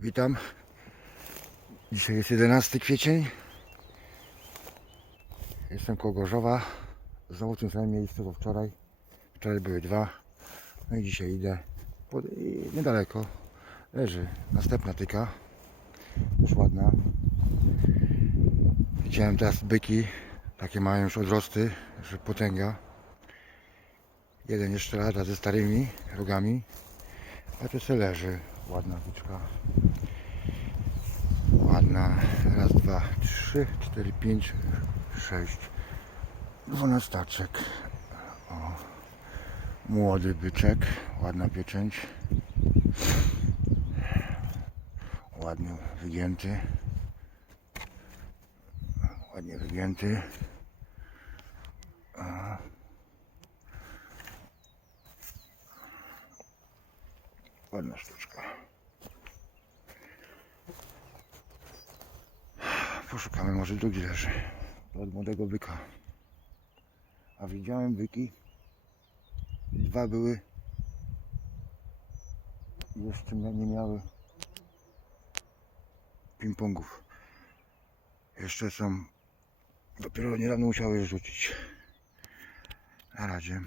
Witam. Dzisiaj jest 11 kwiecień. Jestem koło Gorzowa. Znowu w tym samym miejscu co wczoraj. Wczoraj były dwa. No i dzisiaj idę. Pod, niedaleko leży następna tyka. Już ładna. Widziałem teraz byki. Takie mają już odrosty, że potęga. Jeden jeszcze lata ze starymi rogami. A tu se leży ładna byczka. 2, 3, 4, 5, 6, 12 o, młody byczek, ładna pieczęć. Ładnie wygięty. Ładnie wygięty. Ładna sztuczka. Poszukamy, może drugi leży. To Od młodego byka. A widziałem byki. Dwa były. Jeszcze nie miały ping-pongów. Jeszcze są. Dopiero niedawno musiały rzucić. Na razie.